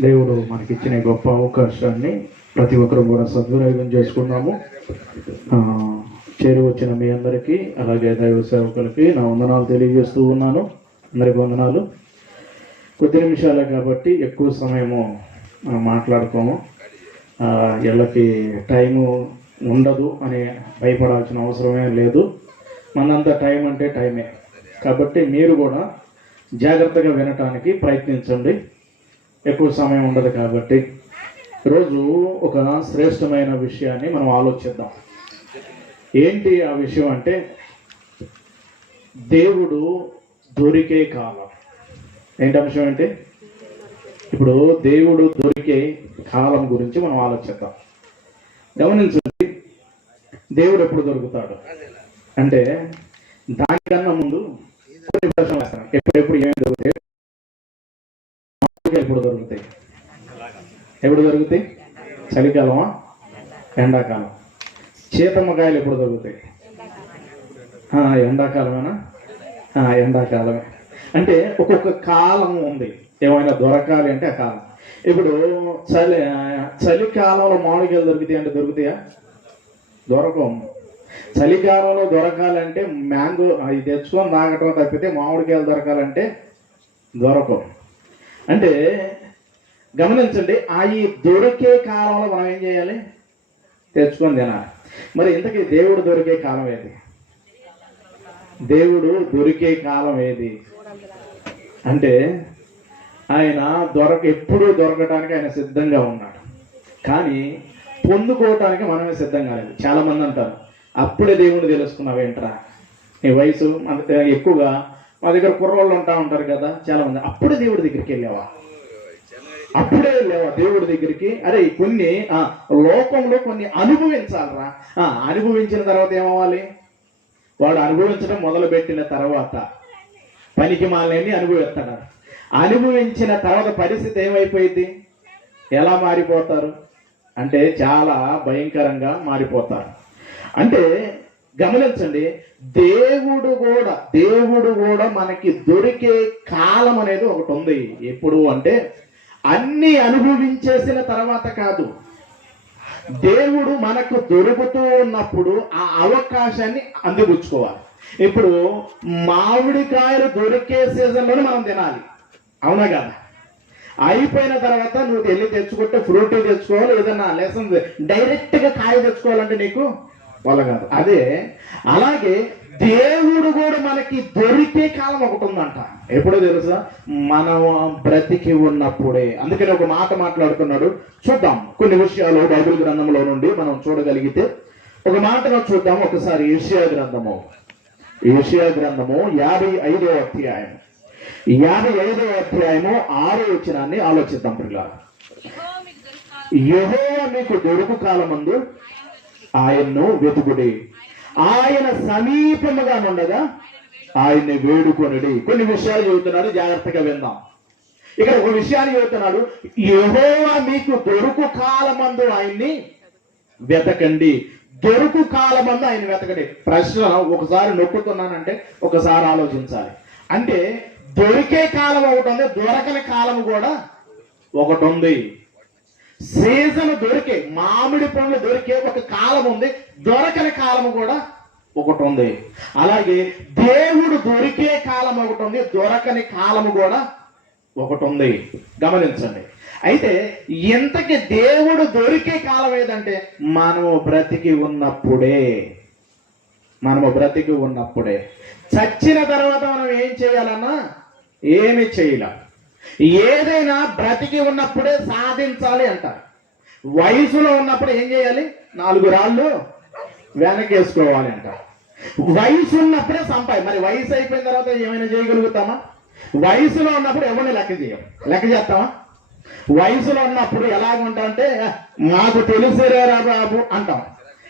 దేవుడు మనకిచ్చిన గొప్ప అవకాశాన్ని ప్రతి ఒక్కరు కూడా సద్వినియోగం చేసుకున్నాము చేరి వచ్చిన మీ అందరికీ అలాగే దైవ సేవకులకి నా వందనాలు తెలియజేస్తూ ఉన్నాను. అందరికి వందనాలు. కొద్ది నిమిషాలే కాబట్టి ఎక్కువ సమయము మాట్లాడుకోము. వీళ్ళకి టైము ఉండదు అని భయపడాల్సిన అవసరమే లేదు. మనంత టైం అంటే టైమే. కాబట్టి మీరు కూడా జాగ్రత్తగా వినటానికి ప్రయత్నించండి. ఎక్కువ సమయం ఉండదు కాబట్టి రోజు ఒక శ్రేష్టమైన విషయాన్ని మనం ఆలోచిద్దాం. ఏంటి ఆ విషయం అంటే దేవుడు దొరికే కాలం. ఏంటి అంశం అంటే? ఇప్పుడు దేవుడు దొరికే కాలం గురించి మనం ఆలోచిద్దాం. గమనించండి దేవుడు ఎప్పుడు దొరుకుతాడు? అంటే దానికన్నా ముందు ఎప్పుడెప్పుడు ఏమి దొరుకుతాయి ఎప్పుడు దొరుకుతాయి? ఎప్పుడు దొరుకుతాయి? చలికాలమా? ఎండాకాలం. చీతమ్మకాయలు ఎప్పుడు దొరుకుతాయి? ఎండాకాలమేనా? ఎండాకాలమే. అంటే ఒక్కొక్క కాలం ఉంది. ఏమైనా దొరకాలి అంటే ఆ కాలం. ఇప్పుడు చలి చలికాలంలో మామిడికాయలు దొరుకుతాయి అంటే దొరుకుతాయా? దొరకవు. చలికాలంలో దొరకాలంటే మ్యాంగో అవి తెచ్చుకొని తాగటం తప్పితే మామిడికాయలు దొరకాలంటే దొరకవు. అంటే గమనించండి ఆ ఈ దొరికే కాలంలో మనం ఏం చేయాలి? తెచ్చుకొని తినాలి. మరి ఇంతకీ దేవుడు దొరికే కాలం ఏది? దేవుడు దొరికే కాలం ఏది? అంటే ఆయన దొరక ఎప్పుడూ దొరకటానికి ఆయన సిద్ధంగా ఉన్నాడు. కానీ పొందుకోవటానికి మనమే సిద్ధంగా లేదు చాలామంది అంటారు అప్పుడే దేవుడిని తెలుసుకున్నావు ఏంట్రా నీ వయసు అంత ఎక్కువగా మా దగ్గర కుర్రోళ్ళు ఉంటా ఉంటారు కదా చాలా మంది. అప్పుడే దేవుడి దగ్గరికి వెళ్ళావా? అప్పుడే లేవా దేవుడి దగ్గరికి? అరే కొన్ని ఆ, లోకంలో కొన్ని అనుభవించాలరా. ఆ, అనుభవించిన తర్వాత ఏమవ్వాలి? వాడు అనుభవించడం మొదలు పెట్టిన తర్వాత పనికి మాలని అనుభవిస్తాడు. అనుభవించిన తర్వాత పరిస్థితి ఏమైపోయింది? ఎలా మారిపోతారు? అంటే చాలా భయంకరంగా మారిపోతారు. అంటే గమనించండి దేవుడు కూడా దేవుడు కూడా మనకి దొరికే కాలం అనేది ఒకటి ఉంది. ఎప్పుడు అంటే అన్ని అనుభవించేసిన తర్వాత కాదు. దేవుడు మనకు దొరుకుతూ ఉన్నప్పుడు ఆ అవకాశాన్ని అందిపుచ్చుకోవాలి. ఇప్పుడు మామిడికాయలు దొరికే సీజన్లోనే మనం తినాలి. అవునా కదా? అయిపోయిన తర్వాత నువ్వు వెళ్ళి తెచ్చుకుంటే ఫ్రూట్ తెచ్చుకోవాలి ఏదన్నా లెసన్ డైరెక్ట్గా కాయ తెచ్చుకోవాలంటే నీకు వాళ్ళ కాదు అదే అలాగే దేవుడు కూడా మనకి దొరికే కాలం ఒకటి ఉందంట ఎప్పుడో తెలుసా? మనం బ్రతికి ఉన్నప్పుడే. అందుకని ఒక మాట మాట్లాడుతున్నాడు. చూద్దాం. కొన్ని విషయాలు బైబిల్ గ్రంథంలో నుండి మనం చూడగలిగితే ఒక మాటను చూద్దాం ఒకసారి ఏషియా గ్రంథము. ఏషియా గ్రంథము యాభై ఐదో అధ్యాయం యాభై ఐదో అధ్యాయము ఆరో వచనాన్ని ఆలోచిద్దాం పిల్ల యెహోవా మీకు దొరుకు కాలమందు ఆయన్ను వెతుకుడి. ఆయన సమీపముగా ఉండగా ఆయన్ని వేడుకొనుడి. కొన్ని విషయాలు చెబుతున్నారు జాగ్రత్తగా విందాం. ఇక్కడ ఒక విషయాన్ని చెబుతున్నాడు యెహోవా మీకు దొరుకు కాలమందు ఆయన్ని వెతకండి. దొరుకు కాలమందు ఆయన వెతకండి. ప్రశ్న ఒకసారి నొక్కుతున్నానంటే ఒకసారి ఆలోచించాలి. అంటే దొరికే కాలం ఒకటి ఉంది దొరకని కాలం కూడా ఒకటి ఉంది. సీజన్ దొరికే మామిడి పండ్లు దొరికే ఒక కాలం ఉంది. దొరకని కాలం కూడా ఒకటి ఉంది. అలాగే దేవుడు దొరికే కాలం ఒకటి ఉంది. దొరకని కాలం కూడా ఒకటి ఉంది. గమనించండి. అయితే ఇంతకి దేవుడు దొరికే కాలం ఏదంటే మనము బ్రతికి ఉన్నప్పుడే. మనము బ్రతికి ఉన్నప్పుడే. చచ్చిన తర్వాత మనం ఏం చేయాలన్నా? ఏమి చేయలేం. ఏదైనా బ్రతికి ఉన్నప్పుడే సాధించాలి అంటారు. వయసులో ఉన్నప్పుడు ఏం చేయాలి? నాలుగు రాళ్ళు వెనకేసుకోవాలి అంటారు. వయసు ఉన్నప్పుడే సంపాది మరి వయసు అయిపోయిన తర్వాత ఏమైనా చేయగలుగుతామా? వయసులో ఉన్నప్పుడు ఎవరిని లెక్క చేయం? లెక్క చేస్తామా? వయసులో ఉన్నప్పుడు ఎలాగ ఉంటామంటే మాకు తెలుసురా బాబు అంటాం.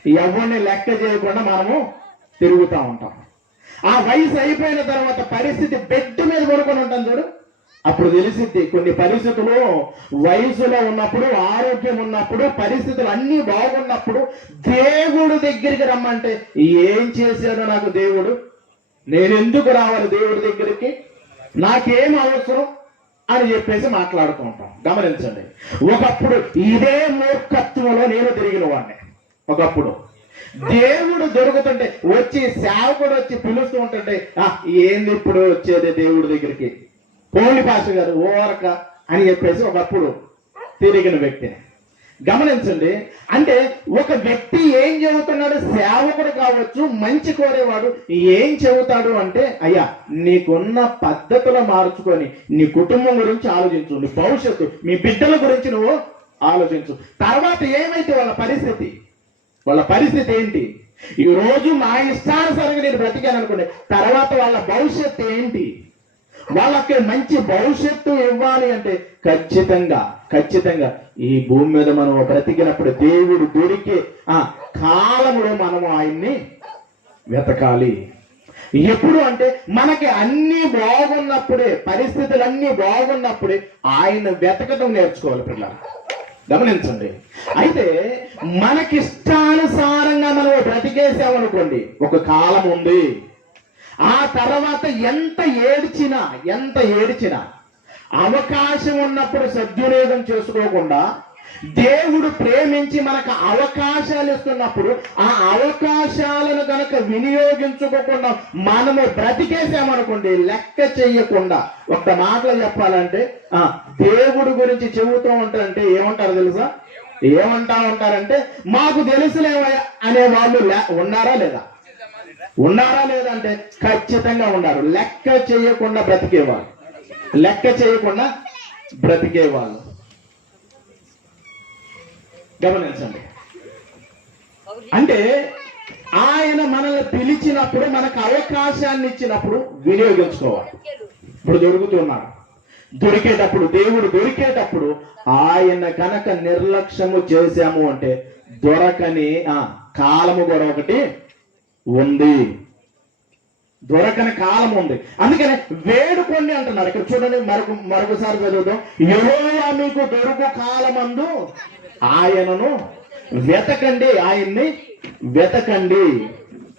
ఎవరిని లెక్క చేయకుండా మనము తిరుగుతూ ఉంటాం. ఆ వయసు అయిపోయిన తర్వాత పరిస్థితి బెడ్ మీద పడుకొని ఉంటాం చూడు. అప్పుడు తెలిసింది కొన్ని పరిస్థితులు వయసులో ఉన్నప్పుడు ఆరోగ్యం ఉన్నప్పుడు పరిస్థితులు అన్ని బాగున్నప్పుడు దేవుడు దగ్గరికి రమ్మంటే ఏం చేశాడు నాకు దేవుడు? నేను ఎందుకు రావాలి దేవుడి దగ్గరికి? నాకేం అవసరం? అని చెప్పేసి మాట్లాడుతూ ఉంటాం. గమనించండి. ఒకప్పుడు ఇదే మూర్ఖత్వంలో నేను తిరిగిన వాడిని. ఒకప్పుడు. దేవుడు దొరుకుతుంటే వచ్చి సేవకుడు వచ్చి పిలుస్తూ ఉంటుంటే ఏంది ఇప్పుడు వచ్చేది దేవుడి దగ్గరికి? పోలి పాస్ గారు ఓరక అని చెప్పేసి ఒకప్పుడు తిరిగిన వ్యక్తి. గమనించండి అంటే ఒక వ్యక్తి ఏం చెబుతున్నాడు? సేవకుడు కావచ్చు మంచి కోరేవాడు ఏం చెబుతాడు అంటే అయ్యా నీకున్న పద్ధతులు మార్చుకొని నీ కుటుంబం గురించి ఆలోచించు నీ భవిష్యత్తు మీ బిడ్డల గురించి నువ్వు ఆలోచించు. తర్వాత ఏమైతే వాళ్ళ పరిస్థితి? వాళ్ళ పరిస్థితి ఏంటి? ఈ రోజు మా ఇష్టానుసారంగా నేను బ్రతికాను అనుకోండి తర్వాత వాళ్ళ భవిష్యత్తు ఏంటి? వాళ్ళకి మంచి భవిష్యత్తు ఇవ్వాలి అంటే ఖచ్చితంగా ఖచ్చితంగా ఈ భూమి మీద మనం బ్రతికినప్పుడు దేవుడు దొరికే ఆ కాలంలో మనము ఆయన్ని వెతకాలి. ఎప్పుడు అంటే మనకి అన్ని బాగున్నప్పుడే పరిస్థితులు అన్ని బాగున్నప్పుడే ఆయన వెతకటం నేర్చుకోవాలి పిల్లలు. గమనించండి. అయితే మనకిష్టానుసారంగా మనం బ్రతికేసామనుకోండి ఒక కాలం ఉంది. ఆ తర్వాత ఎంత ఏడ్చినా ఎంత ఏడ్చినా అవకాశం ఉన్నప్పుడు సద్వినియోగం చేసుకోకుండా దేవుడు ప్రేమించి మనకు అవకాశాలు ఇస్తున్నప్పుడు ఆ అవకాశాలను గనక వినియోగించుకోకుండా మనము బ్రతికేసామనుకోండి లెక్క చెయ్యకుండా ఒక్క మాటలు చెప్పాలంటే ఆ దేవుడు గురించి చెబుతూ ఉంటారంటే ఏమంటారు తెలుసా? ఏమంటా ఉంటారంటే మాకు తెలుసులేవా అనే వాళ్ళు లే- ఉన్నారా లేదా? ఉన్నారా లేదంటే ఖచ్చితంగా ఉన్నారు లెక్క చేయకుండా బ్రతికేవాళ్ళు. లెక్క చేయకుండా బ్రతికేవాళ్ళు. గమనించండి. అంటే ఆయన మనల్ని పిలిచినప్పుడు మనకు అవకాశాన్ని ఇచ్చినప్పుడు వినియోగించుకోవాలి. ఇప్పుడు దొరుకుతున్నాడు దొరికేటప్పుడు దేవుడు దొరికేటప్పుడు ఆయన కనుక నిర్లక్ష్యము చేశాము అంటే దొరకని ఆ కాలము కూడా ఒకటి ఉంది. దొరకని కాలం ఉంది. అందుకనే వేడుకోండి అంటున్నారు. ఇక్కడ చూడండి మరొక మరొకసారి చదువుతాం యెహోవా మీకు దొరుకు కాలమందు ఆయనను వెతకండి. ఆయన్ని వెతకండి.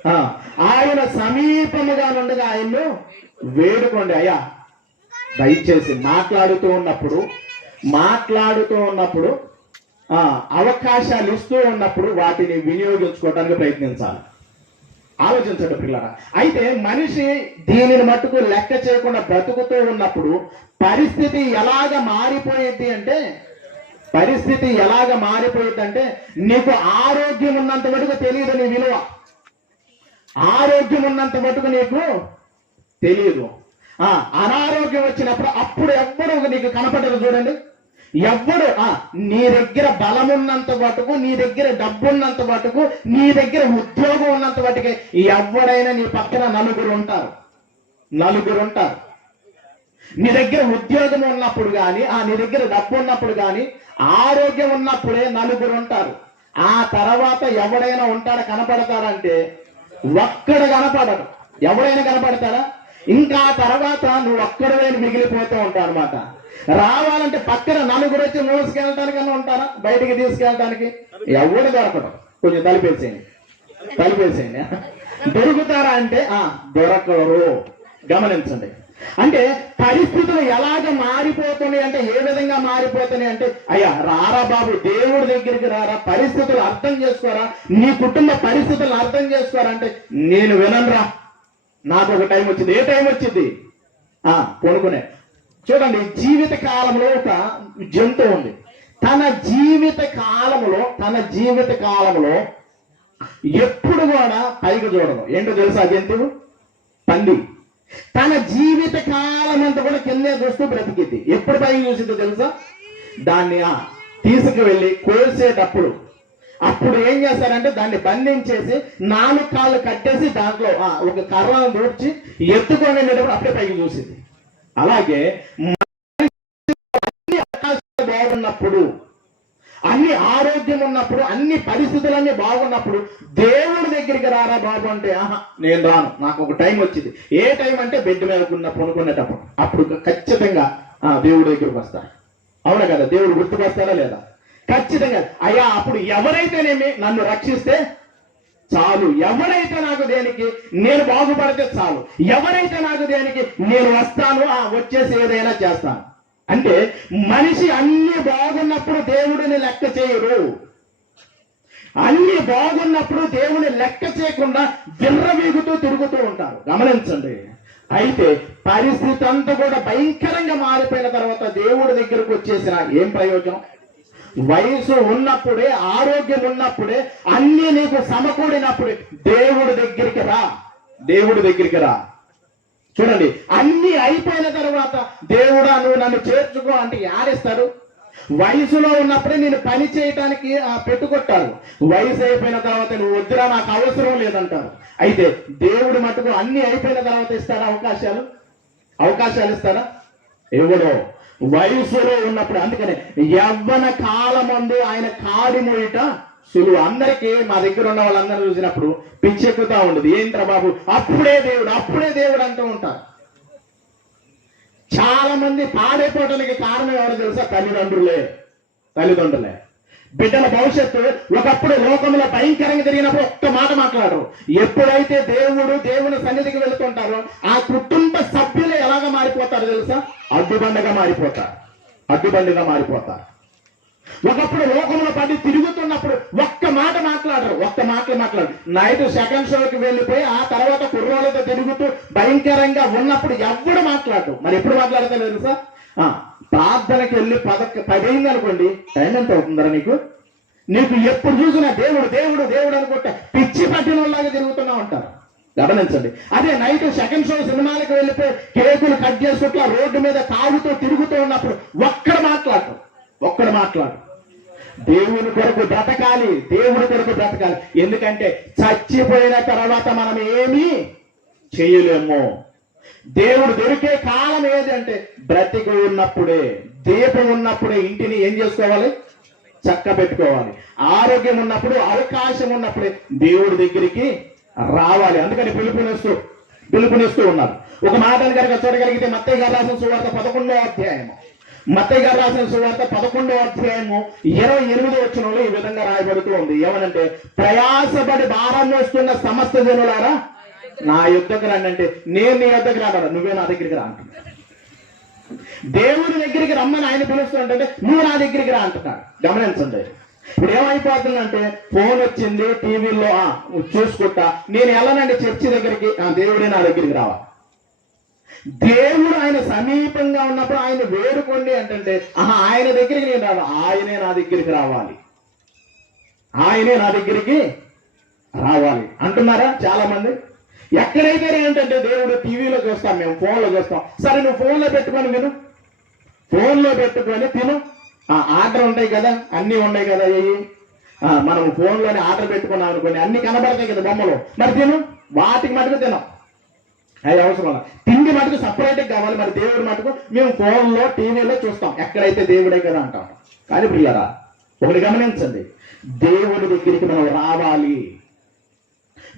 ఆ, ఆయన సమీపముగా ఉండగా ఆయన్ను వేడుకోండి. అయ్యా దయచేసి మాట్లాడుతూ ఉన్నప్పుడు మాట్లాడుతూ ఉన్నప్పుడు ఆ, అవకాశాలు ఇస్తూ ఉన్నప్పుడు వాటిని వినియోగించుకోవడానికి ప్రయత్నించాలి. ఆలోచించండి పిల్లరా అయితే మనిషి దీనిని మట్టుకు లెక్క చేయకుండా బ్రతుకుతూ ఉన్నప్పుడు పరిస్థితి ఎలాగ మారిపోయేది అంటే పరిస్థితి ఎలాగ మారిపోయేది అంటే నీకు ఆరోగ్యం ఉన్నంత మటుకు తెలియదు నీ విలువ. ఆరోగ్యం ఉన్నంత మటుకు నీకు తెలియదు. ఆ అనారోగ్యం వచ్చినప్పుడు అప్పుడు ఎప్పుడు నీకు కనపడదు చూడండి. ఎవ్వడు ఆ నీ దగ్గర బలం ఉన్నంత మటుకు నీ దగ్గర డబ్బు ఉన్నంత మటుకు నీ దగ్గర ఉద్యోగం ఉన్నంత మటుకే ఎవడైనా నీ పక్కన నలుగురు ఉంటారు. నలుగురు ఉంటారు. నీ దగ్గర ఉద్యోగం ఉన్నప్పుడు కానీ ఆ నీ దగ్గర డబ్బు ఉన్నప్పుడు కానీ ఆరోగ్యం ఉన్నప్పుడే నలుగురు ఉంటారు. ఆ తర్వాత ఎవడైనా ఉంటాడు కనపడతారంటే ఒక్కడు కనపడడు. ఎవడైనా కనపడతారా ఇంకా తర్వాత నువ్వు ఒక్కడవే మిగిలిపోతూ ఉంటావు అనమాట రావాలంటే పక్కన నలుగురు వచ్చి మోసుకెళ్ళటానికన్నా ఉంటారా? బయటికి తీసుకెళ్ళటానికి? ఎవరు దొరకడం కొంచెం తలిపేసేయండి. తలిపేసేయండి. దొరుకుతారా అంటే ఆ దొరకరు. గమనించండి. అంటే పరిస్థితులు ఎలాగ మారిపోతున్నాయి అంటే ఏ విధంగా మారిపోతున్నాయి అంటే అయ్యా రారా బాబు దేవుడి దగ్గరికి రారా పరిస్థితులు అర్థం చేసుకోరా? నీ కుటుంబ పరిస్థితులు అర్థం చేసుకోరా అంటే నేను విననురా. నాకు ఒక టైం వచ్చింది. ఏ టైం వచ్చింది? ఆ కొనుక్కునే. చూడండి జీవిత కాలంలో ఒక జంతువు ఉంది. తన జీవిత కాలంలో తన జీవిత కాలంలో ఎప్పుడు కూడా పైకి చూడదు. ఏంటో తెలుసా ఆ జంతువు? పంది. తన జీవిత కాలం అంతా కూడా కిందే చూస్తూ బ్రతికింది. ఎప్పుడు పైకి చూసిందో తెలుసా? దాన్ని ఆ తీసుకువెళ్ళి కోసేటప్పుడు. అప్పుడు ఏం చేస్తారంటే దాన్ని బంధించేసి నాలుగు కాళ్ళు కట్టేసి దాంట్లో ఆ, ఒక కర్రను దూర్చి ఎత్తుకొని వెళ్ళేటప్పుడు అప్పుడే పైకి చూసింది. అలాగే బాగున్నప్పుడు అన్ని ఆరోగ్యం ఉన్నప్పుడు అన్ని పరిస్థితులన్నీ బాగున్నప్పుడు దేవుడి దగ్గరికి రారా బాబు అంటే ఆహా నేను రాను నాకు ఒక టైం వచ్చింది. ఏ టైం అంటే బెడ్ మీద ఉన్న పనుకునేటప్పుడు అప్పుడు ఖచ్చితంగా ఆ దేవుడి దగ్గరికి వస్తాను. అవునా కదా? దేవుడు గుర్తుకొస్తారా లేదా? ఖచ్చితంగా. అయ్యా అప్పుడు ఎవరైతేనేమి నన్ను రక్షిస్తే చాలు. ఎవరైతే నాకు దేనికి నేను బాగుపడితే చాలు. ఎవరైతే నాకు దేనికి నేను వస్తాను ఆ వచ్చేసి ఏదైనా చేస్తాను. అంటే మనిషి అన్ని బాగున్నప్పుడు దేవుడిని లెక్క చేయరు అన్ని బాగున్నప్పుడు దేవుని లెక్క చేయకుండా విర్రవీగుతూ తిరుగుతూ ఉంటారు. గమనించండి. అయితే పరిస్థితి అంతా కూడా భయంకరంగా మారిపోయిన తర్వాత దేవుడి దగ్గరకు వచ్చేసిన ఏం ప్రయోజనం? వయసు ఉన్నప్పుడే ఆరోగ్యం ఉన్నప్పుడే అన్ని నీకు సమకూడినప్పుడే దేవుడి దగ్గరికి రా. దేవుడి దగ్గరికి రా. చూడండి అన్ని అయిపోయిన తర్వాత దేవుడా నువ్వు నన్ను చేర్చుకో అంటే యాడిస్తారు వయసులో ఉన్నప్పుడే నేను పని చేయటానికి ఆ, పెట్టుకొట్టాడు. వయసు అయిపోయిన తర్వాత నువ్వు వద్దురా నాకు అవసరం లేదంటారు అయితే దేవుడు మటుకు అన్ని అయిపోయిన తర్వాత ఇస్తారా అవకాశాలు? అవకాశాలు ఇస్తారా ఎవడో వయసులో ఉన్నప్పుడు అందుకనే యవ్వన కాలమందు ఆయన కాడి మోయిట సులువు. అందరికీ మా దగ్గర ఉన్న వాళ్ళందరూ చూసినప్పుడు పిచ్చెక్కుతా ఉండదు. ఏంట్రా బాబు? అప్పుడే దేవుడు అప్పుడే దేవుడు అంటూ ఉంటారు. చాలా మంది పాడైపోవడానికి కారణం ఎవరో తెలుసా? తల్లిదండ్రులే. తల్లిదండ్రులే. బిడ్డల భవిష్యత్తు ఒకప్పుడు లోకంలో భయంకరంగా జరిగినప్పుడు ఒక్క మాట మాట్లాడరు. ఎప్పుడైతే దేవుడు దేవుని సన్నిధికి వెళుతుంటారో ఆ కుటుంబ సభ్యులు ఎలాగ మారిపోతారో తెలుసా? అడ్డుబండగా మారిపోతారు. అడ్డుబండిగా మారిపోతారు. ఒకప్పుడు లోకంలో పడి తిరుగుతున్నప్పుడు ఒక్క మాట మాట్లాడరు. ఒక్క మాటలు మాట్లాడరు. నైట్ సెకండ్ షోకి వెళ్ళిపోయి ఆ తర్వాత కుర్రోళ్ళతో తిరుగుతూ భయంకరంగా ఉన్నప్పుడు ఎవ్వడు మాట్లాడు మరి ఎప్పుడు మాట్లాడతారు తెలుసా? ఆ, ప్రార్థనకి వెళ్ళి పద పదైంది అనుకోండి టైం ఎంత అవుతుందరా నీకు? నీకు ఎప్పుడు చూసినా దేవుడు దేవుడు దేవుడు అనుకుంటా పిచ్చి పట్టిన వాళ్ళగా తిరుగుతున్నా ఉంటారు గమనించండి. అదే నైట్ సెకండ్ షో సినిమాలకు వెళ్ళిపోయి కేకులు కట్ చేసుకుంటా రోడ్డు మీద తాగుతూ తిరుగుతూ ఉన్నప్పుడు ఒక్కడ మాట్లాడు ఒక్కడ మాట్లాడు దేవుని కొరకు బ్రతకాలి దేవుని కొరకు బ్రతకాలి. ఎందుకంటే చచ్చిపోయిన తర్వాత మనం ఏమీ చేయలేము. దేవుడు దొరికే కాలం ఏది అంటే బ్రతికి ఉన్నప్పుడే దీపం ఉన్నప్పుడే ఇంటిని ఏం చేసుకోవాలి? చక్క పెట్టుకోవాలి ఆరోగ్యం ఉన్నప్పుడు అవకాశం ఉన్నప్పుడే దేవుడి దగ్గరికి రావాలి. అందుకని పిలుపునిస్తూ పిలుపునిస్తూ ఉన్నారు. ఒక మాటను కనుక చూడగలిగితే మత్తయ్య గారు రాసిన సువార్త పదకొండో అధ్యాయము. మత్తయ్య గారు రాసిన సువార్త పదకొండో అధ్యాయము ఇరవై ఎనిమిదో వచ్చినంలో ఈ విధంగా రాయబడుతూ ఉంది. ఏమనంటే ప్రయాసపడి భారం వేస్తున్న సమస్త జనులారా నా యుద్ధకు రండి అంటే నేను నీ యుద్ధకు రాను నువ్వే నా దగ్గరికి రా దేవుడి దగ్గరికి రమ్మని ఆయన పిలుస్తుంటే నువ్వు నా దగ్గరికి రా అంటున్నాడు గమనించండి. ఇప్పుడు ఏమైపోతుందంటే ఫోన్ వచ్చింది టీవీలో చూసుకుంటా. నేను వెళ్ళనండి చర్చి దగ్గరికి. ఆ, దేవుడే నా దగ్గరికి రావాలి దేవుడు ఆయన సమీపంగా ఉన్నప్పుడు ఆయన వేడుకోండి అంటే ఆహా ఆయన దగ్గరికి నేను రాను. ఆయనే నా దగ్గరికి రావాలి. ఆయనే నా దగ్గరికి రావాలి. అంటున్నారా చాలా మంది ఎక్కడైతే ఏంటంటే దేవుడు టీవీలో చూస్తాం మేము ఫోన్లో చూస్తాం. సరే నువ్వు ఫోన్లో పెట్టుకొని విను. ఫోన్లో పెట్టుకొని తిను. ఆర్డర్ ఉంటాయి కదా అన్నీ ఉన్నాయి కదా అయ్యి. మనం ఫోన్లోనే ఆర్డర్ పెట్టుకున్నాం అనుకోండి అన్ని కనబడతాయి కదా బొమ్మలు. మరి తిను. వాటికి మటుకు తినం. అది అవసరం తిండి మటుకు సపరేట్గా కావాలి. మరి దేవుడి మటుకు మేము ఫోన్లో టీవీలో చూస్తాం. ఎక్కడైతే దేవుడే కదా అంటాం. కానీ ప్రియరా ఒకటి గమనించండి. దేవుడి దగ్గరికి మనం రావాలి.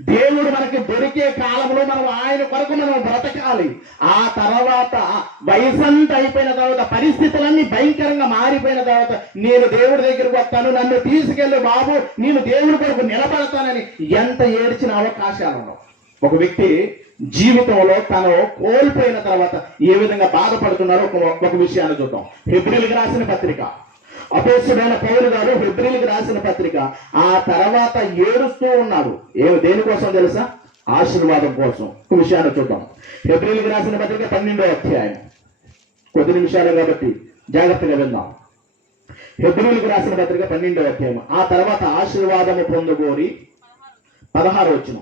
దేవుడు మనకి దొరికే కాలంలో మనం ఆయన కొరకు మనం బ్రతకాలి. ఆ తర్వాత వయసంత అయిపోయిన తర్వాత పరిస్థితులన్నీ భయంకరంగా మారిపోయిన తర్వాత నేను దేవుడి దగ్గరికి వస్తాను నన్ను తీసుకెళ్ళి బాబు నేను దేవుడి కొరకు నిలబడతానని ఎంత ఏడ్చిన అవకాశాలు ఒక వ్యక్తి జీవితంలో తను కోల్పోయిన తర్వాత ఏ విధంగా బాధపడుతున్నారో ఒక ఒక విషయాన్ని చూద్దాం. ఫిబ్రిల్కి రాసిన పత్రిక. అపోసుడైన పౌరు గారు ఫిబ్రిల్కి రాసిన పత్రిక. ఆ తర్వాత ఏడుస్తూ ఉన్నాడు ఏ దేనికోసం తెలుసా? ఆశీర్వాదం కోసం. ఒక విషయాన్ని చూద్దాం. ఫిబ్రిల్కి రాసిన పత్రిక పన్నెండో అధ్యాయం. కొద్ది నిమిషాలు కాబట్టి జాగ్రత్తగా విందాం. ఫిబ్రిల్కి రాసిన పత్రిక పన్నెండో అధ్యాయం. ఆ తర్వాత ఆశీర్వాదము పొందుకోరి పదహారు వచ్చిన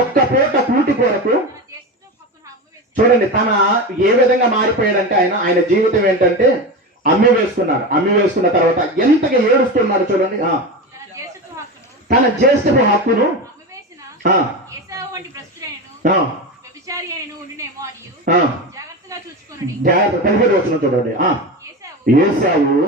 ఒక్క పూట కూటి కొరకు చూడండి తన ఏ విధంగా మారిపోయాడంటే ఆయన ఆయన జీవితం ఏంటంటే అమ్మి వేస్తున్నారు. అమ్మి వేసుకున్న తర్వాత ఎంతగా ఏడుస్తున్నారు చూడండి. ఆ, తన జ్యేష్ఠపు హక్కును పదిహేడు వచ్చిన చూడండి. ఏసావు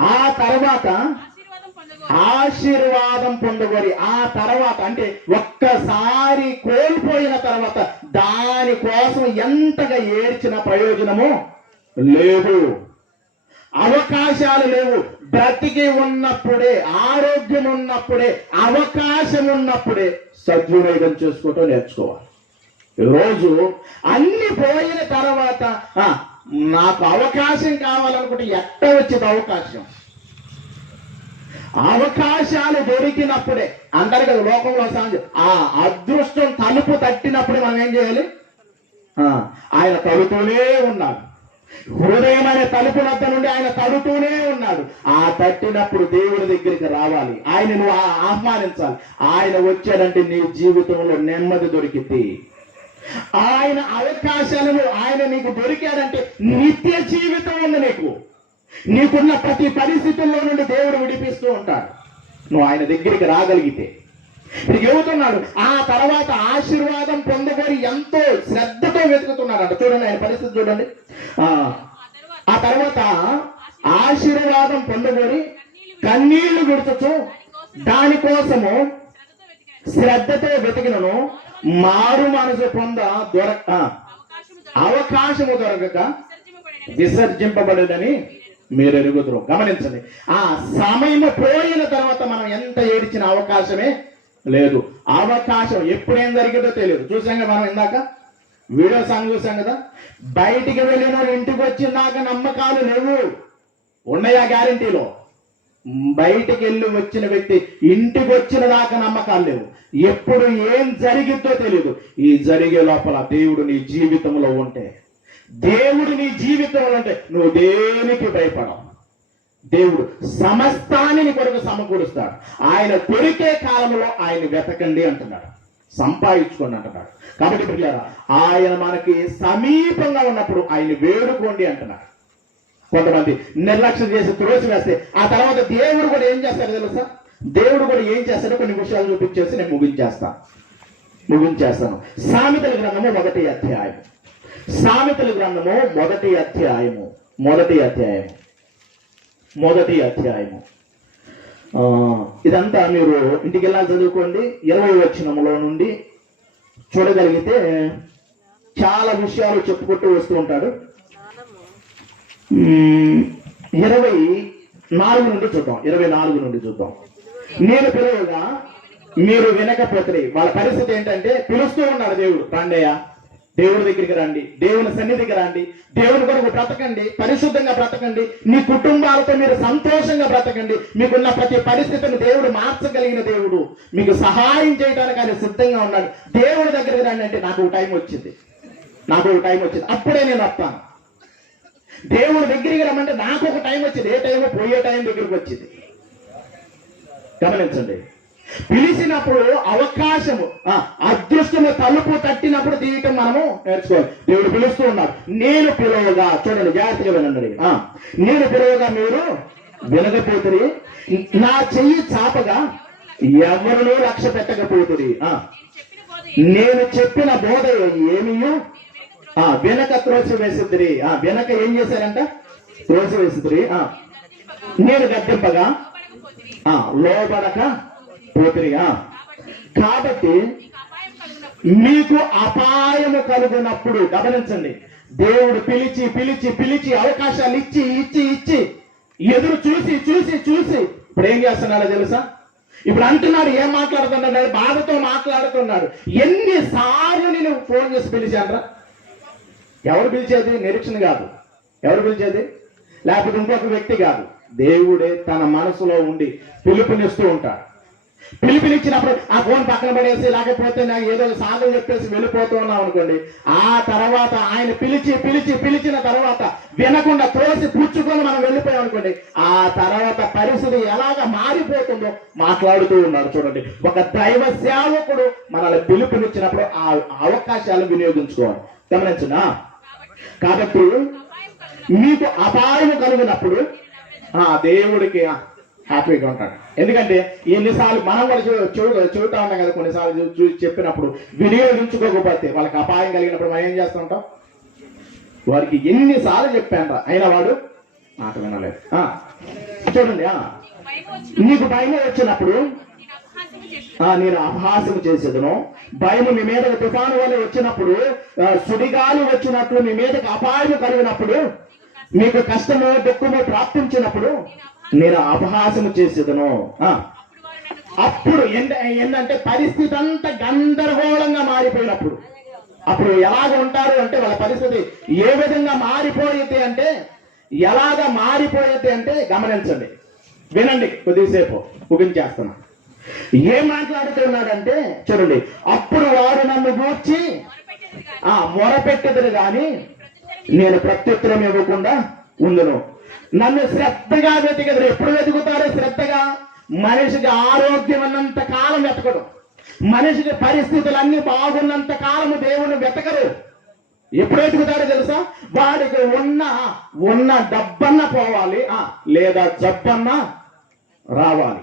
ఆ తర్వాత ఆశీర్వాదం పొందబడి ఆశీర్వాదం పొందగోరి ఆ తర్వాత అంటే ఒక్కసారి కోల్పోయిన తర్వాత దాని కోసం ఎంతగా ఏడ్చిన ప్రయోజనము లేదు. అవకాశాలు లేవు. బ్రతికి ఉన్నప్పుడే ఆరోగ్యం ఉన్నప్పుడే అవకాశం ఉన్నప్పుడే సద్వినియోగం చేసుకోవటం నేర్చుకోవాలి. రోజు అన్ని పోయిన తర్వాత ఆ, నాకు అవకాశం కావాలనుకుంటే ఎట్ట వచ్చేది అవకాశం? అవకాశాలు దొరికినప్పుడే అంటారు కదా లోకంలో సహజం ఆ అదృష్టం తలుపు తట్టినప్పుడే మనం ఏం చేయాలి? ఆ, ఆయన తడుతూనే ఉన్నాడు హృదయం అనే తలుపు వద్ద నుండి ఆయన తడుతూనే ఉన్నాడు. ఆ తట్టినప్పుడు దేవుడి దగ్గరికి రావాలి. ఆయన నువ్వు ఆ- ఆహ్వానించాలి. ఆయన వచ్చాడంటే నీ జీవితంలో నెమ్మది దొరికింది ఆయన అవకాశాలను ఆయన నీకు దొరికాడంటే నిత్య జీవితం ఉంది నీకు. నీకున్న ప్రతి పరిస్థితుల్లో నుండి దేవుడు విడిపిస్తూ ఉంటాడు. నువ్వు ఆయన దగ్గరికి రాగలిగితే ఇప్పుడు చెబుతున్నాడు ఆ తర్వాత ఆశీర్వాదం పొందబోయి ఎంతో శ్రద్ధతో వెతుకుతున్నాడు చూడండి ఆయన పరిస్థితి చూడండి. ఆ ఆ తర్వాత ఆశీర్వాదం పొందబోయి కన్నీళ్ళు విడుచుచు దానికోసము శ్రద్ధతో వెతికినను. మారు మనసు పొంద దొరక అవకాశము దొరకక విసర్జింపబడదని మీరు ఎరుగుదురు. గమనించండి. ఆ సమయం పోయిన తర్వాత మనం ఎంత ఏడిచిన అవకాశమే లేదు. అవకాశం ఎప్పుడేం జరిగిందో తెలియదు. చూసాం కదా మనం ఇందాక? వీడియో సాంగ్ చూసాం కదా? బయటికి వెళ్ళిన ఇంటికి వచ్చిందాక నమ్మకాలు లేవు. ఉన్నాయా గ్యారంటీలో? బయటికి వెళ్ళి వచ్చిన వ్యక్తి ఇంటికి వచ్చిన దాకా నమ్మకాలు లేవు. ఎప్పుడు ఏం జరిగిద్దో తెలియదు. ఈ జరిగే లోపల దేవుడు నీ జీవితంలో ఉంటే దేవుడు నీ జీవితంలో ఉంటే నువ్వు దేనికి భయపడవు? దేవుడు సమస్తాన్ని కొరకు సమకూరుస్తాడు. ఆయన దొరికే కాలంలో ఆయన వెతకండి అంటున్నాడు. సంపాదించుకోండి అంటున్నాడు. కాబట్టి పిల్లరా ఆయన మనకి సమీపంగా ఉన్నప్పుడు ఆయన వేడుకోండి అంటున్నాడు. కొంతమంది నిర్లక్ష్యం చేసి త్రోసి వేస్తే ఆ తర్వాత దేవుడు కూడా ఏం చేస్తాడు తెలుసా? దేవుడు కూడా ఏం చేస్తాడో కొన్ని విషయాలు చూపించేసి నేను ముగించేస్తాను ముగించేస్తాను. సామెతల గ్రంథము మొదటి అధ్యాయం సామెతల గ్రంథము మొదటి అధ్యాయము. మొదటి అధ్యాయము. మొదటి అధ్యాయము. ఇదంతా మీరు ఇంటికి వెళ్ళాలి చదువుకోండి. ఇరవై వచ్చినములో నుండి చూడగలిగితే చాలా విషయాలు చెప్పుకుంటూ వస్తూ ఉంటాడు. ఇరవై నాలుగు నుండి చూద్దాం. ఇరవై నాలుగు నుండి చూద్దాం. నేను పిలవగా మీరు వినకపోతే వాళ్ళ పరిస్థితి ఏంటంటే పిలుస్తూ ఉన్నాడు దేవుడు. పాండయ్య దేవుడి దగ్గరికి రండి. దేవుని సన్నిధికి రండి. దేవుని కొరకు బ్రతకండి. పరిశుద్ధంగా బ్రతకండి. మీ కుటుంబాలతో మీరు సంతోషంగా బ్రతకండి. మీకున్న ప్రతి పరిస్థితిని దేవుడు మార్చగలిగిన దేవుడు. మీకు సహాయం చేయడానికి ఆయన సిద్ధంగా ఉన్నాడు. దేవుడి దగ్గరికి రండి అంటే నాకు ఒక టైం వచ్చింది. నాకు ఒక టైం వచ్చింది. అప్పుడే నేను వస్తాను. దేవుడి దగ్గరికి రమ్మంటే నాకు ఒక టైం వచ్చింది. ఏ టైం పోయే టైం దగ్గరికి వచ్చింది. గమనించండి. పిలిచినప్పుడు అవకాశము ఆ, అదృష్టము తలుపు తట్టినప్పుడు తీయటం మనము నేర్చుకోవాలి. దేవుడు పిలుస్తూ ఉన్నాడు నేను పిలవగా చూడండి జాగ్రత్తగా వినండి. ఆ, నేను పిలవగా మీరు వినకపోతుంది నా చెయ్యి చాపగా ఎవరినూ లక్ష్య పెట్టకపోతుంది ఆ, నేను చెప్పిన బోధ ఏమియో ఆ వెనక త్రోసి వేసిద్దిరి ఆ వెనక ఏం చేశారంట? త్రోసి వేసిద్దిరి ఆ నేను గద్దెంపగా ఆ లోపడక పోతిరి కాబట్టి అపాయం మీకు అపాయము కలుగునప్పుడు గమనించండి. దేవుడు పిలిచి పిలిచి పిలిచి అవకాశాలు ఇచ్చి ఇచ్చి ఇచ్చి ఎదురు చూసి చూసి చూసి. ఇప్పుడు ఏం చేస్తున్నాడో తెలుసా? ఇప్పుడు అంటున్నాడు ఏం మాట్లాడుతున్నాడు బాధతో మాట్లాడుతున్నాడు. ఎన్నిసార్లు నేను ఫోన్ చేసి పిలిచానరా ఎవరు పిలిచేది? నిరీక్షణ కాదు. ఎవరు పిలిచేది? లేకపోతే ఇంకొక వ్యక్తి కాదు. దేవుడే తన మనసులో ఉండి పిలుపునిస్తూ ఉంటాడు. పిలిపిలిచ్చినప్పుడు ఆ ఫోన్ పక్కన పడేసి లేకపోతే నాకు ఏదో సాధన చెప్పేసి వెళ్ళిపోతూ ఉన్నాం అనుకోండి. ఆ తర్వాత ఆయన పిలిచి పిలిచి పిలిచిన తర్వాత వినకుండా తోసి పుచ్చుకొని మనం వెళ్ళిపోయాం అనుకోండి. ఆ తర్వాత పరిస్థితి ఎలాగ మారిపోతుందో మాట్లాడుతూ ఉన్నాడు చూడండి. ఒక దైవ సేవకుడు మనల్ని పిలుపునిచ్చినప్పుడు ఆ అవకాశాలు వినియోగించుకోవాలి. గమనించునా? కాబట్టి మీకు అపాయం కలిగినప్పుడు ఆ దేవుడికి హ్యాపీగా ఉంటాడు. ఎందుకంటే ఎన్నిసార్లు మనం కూడా చూ చెబుతా ఉంటాం ఉన్నాం కదా కొన్నిసార్లు చూసి చెప్పినప్పుడు వినియోగించుకోకపోతే వాళ్ళకి అపాయం కలిగినప్పుడు మనం ఏం చేస్తూ ఉంటాం? వారికి ఎన్నిసార్లు చెప్పాను అయినా వాడు మాట వినలేదు. ఆ, చూడండి ఆ, నీకు భయం వచ్చినప్పుడు నేను అపహాస్యము ఆ నేను చేసేదను. భయము మీ మీదకి తుఫాను వల్ల వచ్చినప్పుడు సుడిగాలి వచ్చినట్లు మీ మీదకి అపాయం కలిగినప్పుడు మీకు కష్టము దుఃఖము ప్రాప్తించినప్పుడు నేను అపహాసము చేసేదను. ఆ, అప్పుడు ఏంటంటే పరిస్థితి అంతా గందరగోళంగా మారిపోయినప్పుడు. అప్పుడు ఎలాగ ఉంటారు అంటే వాళ్ళ పరిస్థితి ఏ విధంగా మారిపోయింది అంటే ఎలాగ మారిపోయింది అంటే గమనించండి. వినండి కొద్దిసేపు ముగించేస్తున్నా. ఏం మాట్లాడుతున్నాడంటే చూడండి అప్పుడు వారు నన్ను గూర్చి ఆ మొరపెట్టెదరు కానీ నేను ప్రత్యుత్తరం ఇవ్వకుండా ఉందను. నన్ను శ్రద్ధగా వెతికదు ఎప్పుడు వెతుకుతారో శ్రద్ధగా? మనిషికి ఆరోగ్యం ఉన్నంత కాలం వెతకడు. మనిషికి పరిస్థితులన్నీ బాగున్నంత కాలము దేవుని వెతకరు. ఎప్పుడు వెతుకుతారో తెలుసా? వాడికి ఉన్న ఉన్న డబ్బన్న పోవాలి. ఆ లేదా జబ్బన్న రావాలి.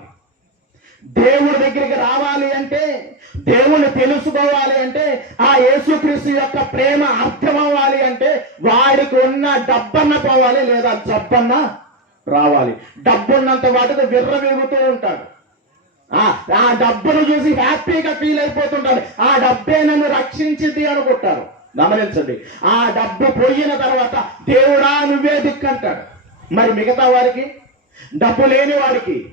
దేవుడి దగ్గరికి రావాలి అంటే దేవుని తెలుసుకోవాలి అంటే ఆ యేసుక్రీస్తు యొక్క ప్రేమ అర్థమవ్వాలి అంటే వాడికి ఉన్న డబ్బన్న పోవాలి లేదా జబ్బన్న రావాలి. డబ్బున్నంత వాటితో విర్రవీగుతూ ఉంటాడు. ఆ ఆ డబ్బును చూసి హ్యాపీగా ఫీల్ అయిపోతుంటాడు. ఆ డబ్బే నన్ను రక్షించింది అనుకుంటారు. గమనించండి. ఆ డబ్బు పోయిన తర్వాత దేవుడా నువ్వే దిక్కంటాడు. మరి మిగతా వారికి? డబ్బు లేని వాడికి?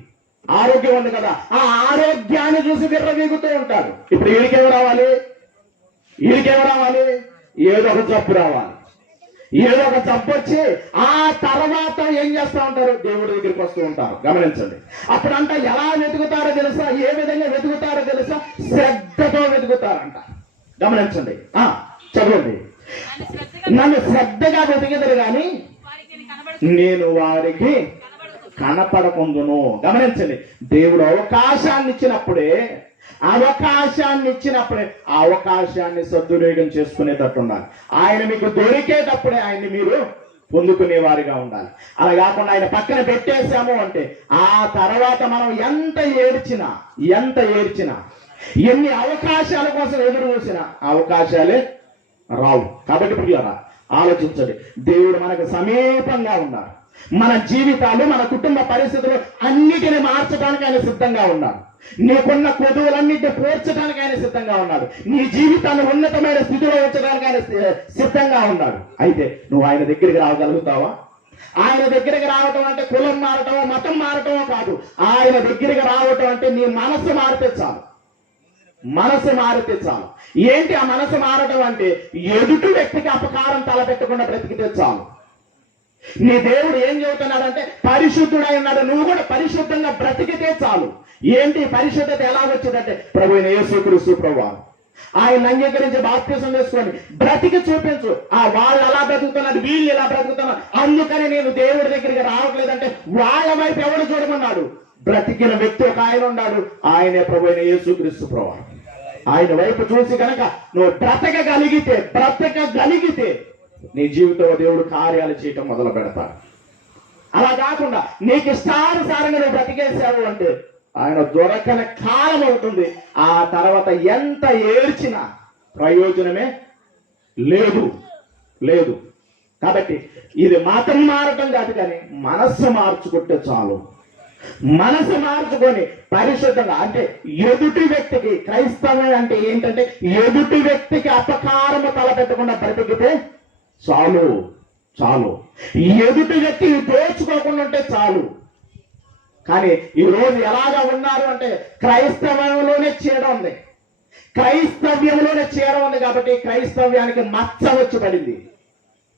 ఆరోగ్యం ఉంది కదా. ఆ ఆరోగ్యాన్ని చూసి విర్రవీగుతూ ఉంటాడు ఇప్పుడు వీడికేమి రావాలి? వీడికేమి రావాలి? ఏదో ఒక జబ్బు రావాలి. ఏదో ఒక జబ్బు వచ్చి ఆ తర్వాత ఏం చేస్తా ఉంటారు? దేవుడి దగ్గరికి వస్తూ ఉంటారు. గమనించండి. అప్పుడంట ఎలా వెతుకుతారో తెలుసా? ఏ విధంగా వెతుకుతారో తెలుసా? శ్రద్ధతో వెతుకుతారంట. గమనించండి. ఆ చదవండి. నన్ను శ్రద్ధగా వెతికెదరు కానీ నేను వారికి కనపడకుందును గమనించండి దేవుడు అవకాశాన్ని ఇచ్చినప్పుడే అవకాశాన్ని ఇచ్చినప్పుడే ఆ అవకాశాన్ని సద్వినియోగం చేసుకునేటట్టు ఉండాలి ఆయన మీకు దొరికేటప్పుడే ఆయన్ని మీరు పొందుకునే వారిగా ఉండాలి. అలా కాకుండా ఆయన పక్కన పెట్టేశాము అంటే ఆ తర్వాత మనం ఎంత ఏడ్చినా ఎంత ఏడ్చినా ఎన్ని అవకాశాల కోసం ఎదురు చూసినా అవకాశాలే రావు. కాబట్టి ఇప్పుడు ఆలోచించండి. దేవుడు మనకు సమీపంగా ఉన్నారు. మన జీవితాలు మన కుటుంబ పరిస్థితులు అన్నిటిని మార్చడానికి ఆయన సిద్ధంగా ఉన్నాడు నీకున్న కొదువులన్నింటినీ పోర్చడానికి ఆయన సిద్ధంగా ఉన్నాడు నీ జీవితాన్ని ఉన్నతమైన స్థితిలో ఉంచడానికి ఆయన సిద్ధంగా ఉన్నాడు అయితే నువ్వు ఆయన దగ్గరికి రాగలుగుతావా? ఆయన దగ్గరికి రావటం అంటే కులం మారటమో మతం మారటమో కాదు. ఆయన దగ్గరికి రావటం అంటే నీ మనసు మారితే చాలు. మనసు మారితే చాలు. ఏంటి ఆ మనసు మారటం అంటే? ఎదుటి వ్యక్తికి అపకారం తలపెట్టకుండా బ్రతికితే చాలు. నీ దేవుడు ఏం చెబుతున్నాడంటే పరిశుద్ధుడై ఉన్నాడు. నువ్వు కూడా పరిశుద్ధంగా బ్రతికితే చాలు. ఏంటి పరిశుద్ధత? ఎలా వచ్చిందంటే ప్రభు అయిన యేసుక్రీస్తు ప్రభు. ఆయన అంగీకరించి బాప్తీసం చేసుకోండి. బ్రతికి చూపించు. ఆ వాళ్ళు ఎలా బ్రతుకుతున్నారు వీళ్ళు ఎలా బ్రతుకుతున్నారు అందుకని నేను దేవుడి దగ్గరికి రావట్లేదంటే వాళ్ళ వైపు ఎవడు చూడమన్నాడు? బ్రతికిన వ్యక్తి ఒక ఆయన ఉన్నాడు. ఆయనే ప్రభు అయిన యేసుక్రీస్తు ప్రభు. ఆయన వైపు చూసి కనుక నువ్వు బ్రతకగలిగితే బ్రతకగలిగితే నీ జీవితంలో దేవుడు కార్యాలు చేయటం మొదలు పెడతాడు అలా కాకుండా నీకు ఇష్టానుసారంగా నువ్వు బ్రతికేసావు అంటే ఆయన దొరకని కాలం అవుతుంది. ఆ తర్వాత ఎంత ఏడ్చినా ప్రయోజనమే లేదు. లేదు. కాబట్టి ఇది మతం మారటం కాదు కానీ మనస్సు మార్చుకుంటే చాలు. మనసు మార్చుకొని పరిశుద్ధంగా అంటే ఎదుటి వ్యక్తికి క్రైస్తవం అంటే ఏంటంటే ఎదుటి వ్యక్తికి అపకారము తలపెట్టకుండా బ్రతికితే చాలు చాలు. ఎదుటి వ్యక్తి దోచుకోకుండా ఉంటే చాలు. కానీ ఈ రోజు ఎలాగా ఉన్నారు అంటే క్రైస్తవంలోనే చీడ ఉంది. క్రైస్తవ్యంలోనే చీడ ఉంది కాబట్టి క్రైస్తవ్యానికి మచ్చ వచ్చి పడింది.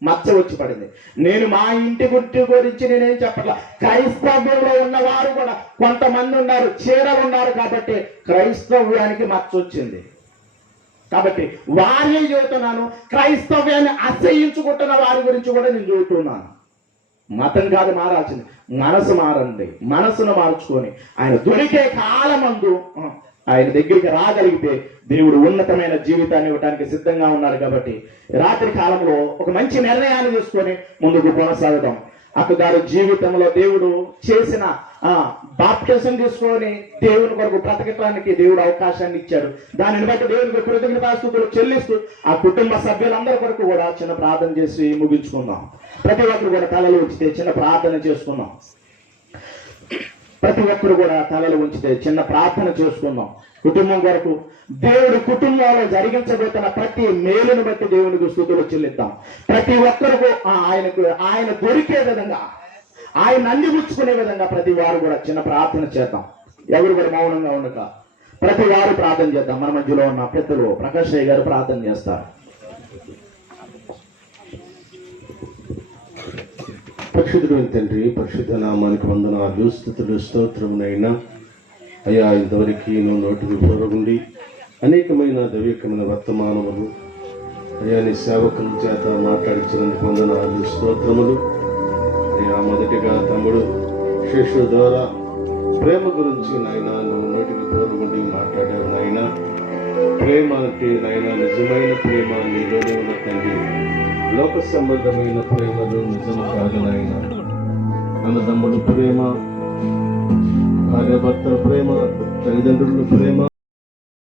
మచ్చ వచ్చి పడింది. నేను మా ఇంటి గుట్టి గురించి నేనేం చెప్పట్లా. క్రైస్తవ్యంలో ఉన్నవారు కూడా కొంతమంది ఉన్నారు చీడ ఉన్నారు కాబట్టి క్రైస్తవ్యానికి మచ్చ వచ్చింది. కాబట్టి వారిని చెబుతున్నాను క్రైస్తవ్యాన్ని అసహించుకుంటున్న వారి గురించి కూడా నేను చెబుతున్నాను. మతం కాదు మారాల్సింది. మనసు మారండి. మనసును మార్చుకొని ఆయన దొరికే కాలమందు ఆయన దగ్గరికి రాగలిగితే దేవుడు ఉన్నతమైన జీవితాన్ని ఇవ్వడానికి సిద్ధంగా ఉన్నాడు కాబట్టి రాత్రి కాలంలో ఒక మంచి నిర్ణయాన్ని తీసుకొని ముందుకు కొనసాగుదాం. అక్కగారి జీవితంలో దేవుడు చేసిన బాప్టిజం తీసుకొని దేవుని కొరకు బ్రతకటానికి దేవుడు అవకాశాన్ని ఇచ్చాడు. దానిని బట్టి దేవునికి కృతజ్ఞతాస్తుతులు చెల్లిస్తూ ఆ కుటుంబ సభ్యులందరి కొరకు కూడా చిన్న ప్రార్థన చేసి ముగించుకుందాం. ప్రతి ఒక్కరు కూడా తలలు ఉంచితే చిన్న ప్రార్థన చేసుకుందాం. ప్రతి ఒక్కరు కూడా తలలు ఉంచితే చిన్న ప్రార్థన చేసుకుందాం. కుటుంబం కొరకు దేవుడి కుటుంబంలో జరిగించబోతున్న ప్రతి మేలును బట్టి దేవునికి స్థుతులు చెల్లిద్దాం. ప్రతి ఒక్కరికి ఆయనకు ఆయన దొరికే విధంగా ఆయన అందిపుచ్చుకునే విధంగా ప్రతి వారు కూడా చిన్న ప్రార్థన చేద్దాం. ఎవరు కూడా మౌనంగా ఉండక. ప్రతి వారు ప్రార్థన చేద్దాం. మన మధ్యలో ఉన్న పెద్దలు ప్రకాష్ రాయ్ గారు ప్రార్థన చేస్తారు. పరిశుద్ధుడు తండ్రి పరిశుద్ధ నామానికి వందనాలు స్థుతులు స్తోత్రమునైనా. అయ్యా ఇంతవరకు నువ్వు నోటికి పూర్వకుండి అనేకమైన దైవికమైన వర్తమానములు. అయ్యా నీ సేవకుల చేత మాట్లాడించినందుకు వందనాలు స్తోత్రములు. అయ్యా మొదటిగా తమ్ముడు శిష్యు ద్వారా ప్రేమ గురించి నాయన నువ్వు నోటికి పూర్వగుండి మాట్లాడావు నాయన. ప్రేమ అంటే నాయన నిజమైన ప్రేమ నీలోనే ఉన్న తండ్రి. లోక సంబంధమైన ప్రేమలు నిజం కాదు నాయన. తమ్ముడు ప్రేమ భార్యాభర్తల ప్రేమ తల్లిదండ్రుల ప్రేమ